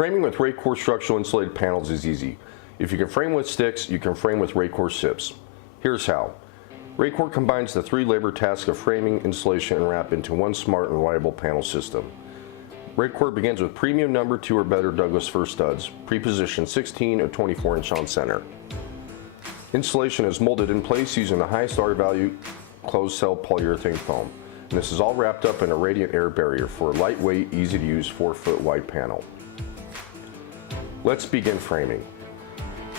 Framing with Raycor structural insulated panels is easy. If you can frame with sticks, you can frame with Raycor SIPs. Here's how. Raycor combines the three labor tasks of framing, installation, and wrap into one smart and reliable panel system. Raycor begins with premium number 2 or better Douglas fir studs, pre-positioned 16 or 24 inch on center. Installation is molded in place using the highest R value closed cell polyurethane foam. And this is all wrapped up in a radiant air barrier for a lightweight, easy to use 4-foot wide panel. Let's begin framing.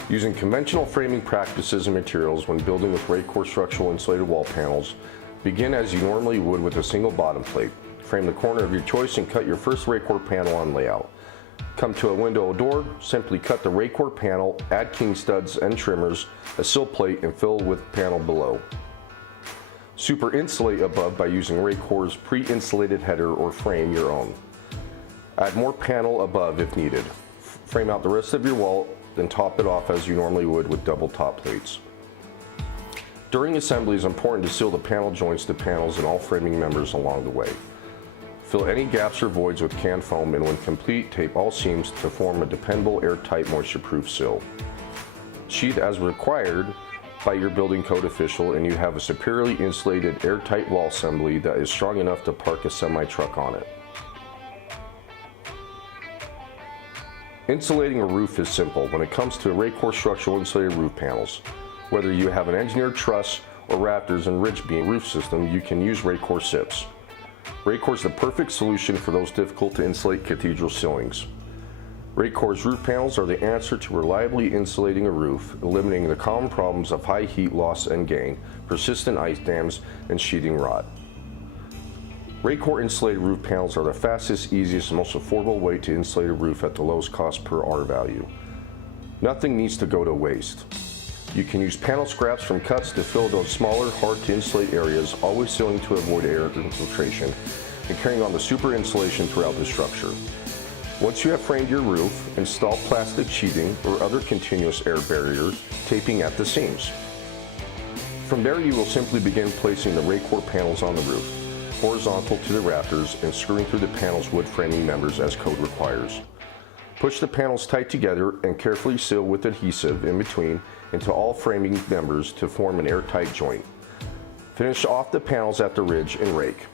Using conventional framing practices and materials when building with Raycor structural insulated wall panels, begin as you normally would with a single bottom plate. Frame the corner of your choice and cut your first Raycor panel on layout. Come to a window or door, simply cut the Raycor panel, add king studs and trimmers, a sill plate, and fill with panel below. Super insulate above by using Raycor's pre-insulated header or frame your own. Add more panel above if needed. Frame out the rest of your wall, then top it off as you normally would with double top plates. During assembly, it's important to seal the panel joints to panels and all framing members along the way. Fill any gaps or voids with canned foam, and when complete, tape all seams to form a dependable, airtight, moisture-proof seal. Sheathe as required by your building code official, and you have a superiorly insulated, airtight wall assembly that is strong enough to park a semi-truck on it. Insulating a roof is simple when it comes to Raycor structural insulated roof panels. Whether you have an engineered truss or rafters and ridge beam roof system, you can use Raycor SIPs. Raycor is the perfect solution for those difficult to insulate cathedral ceilings. Raycor's roof panels are the answer to reliably insulating a roof, eliminating the common problems of high heat loss and gain, persistent ice dams, and sheathing rot. Raycor insulated roof panels are the fastest, easiest, and most affordable way to insulate a roof at the lowest cost per R value. Nothing needs to go to waste. You can use panel scraps from cuts to fill those smaller, hard to insulate areas, always sealing to avoid air infiltration, and carrying on the super insulation throughout the structure. Once you have framed your roof, install plastic sheathing or other continuous air barrier, taping at the seams. From there, you will simply begin placing the Raycor panels on the roof, horizontal to the rafters, and screwing through the panel's wood framing members as code requires. Push the panels tight together and carefully seal with adhesive in between into all framing members to form an airtight joint. Finish off the panels at the ridge and rake.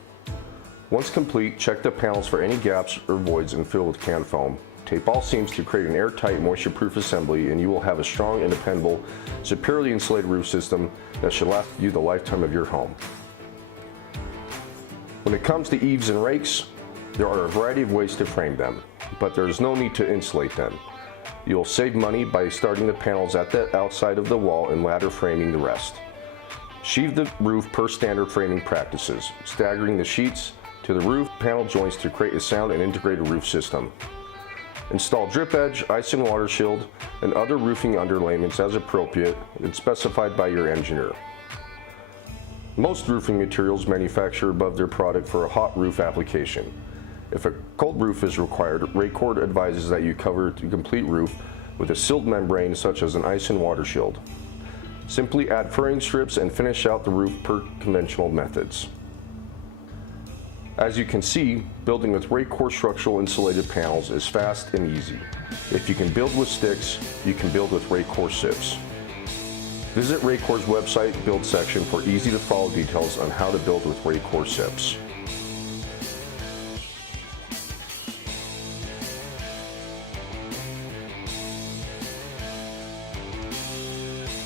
Once complete, check the panels for any gaps or voids and fill with canned foam. Tape all seams to create an airtight, moisture-proof assembly, and you will have a strong and dependable, superiorly insulated roof system that should last you the lifetime of your home. When it comes to eaves and rakes, there are a variety of ways to frame them, but there is no need to insulate them. You'll save money by starting the panels at the outside of the wall and ladder framing the rest. Sheathe the roof per standard framing practices, staggering the sheets to the roof panel joints to create a sound and integrated roof system. Install drip edge, ice and water shield, and other roofing underlayments as appropriate and specified by your engineer. Most roofing materials manufacture above their product for a hot roof application. If a cold roof is required, Raycor advises that you cover the complete roof with a sealed membrane such as an ice and water shield. Simply add furring strips and finish out the roof per conventional methods. As you can see, building with Raycor structural insulated panels is fast and easy. If you can build with sticks, you can build with Raycor SIPs. Visit Raycor's website build section for easy to follow details on how to build with Raycor SIPs.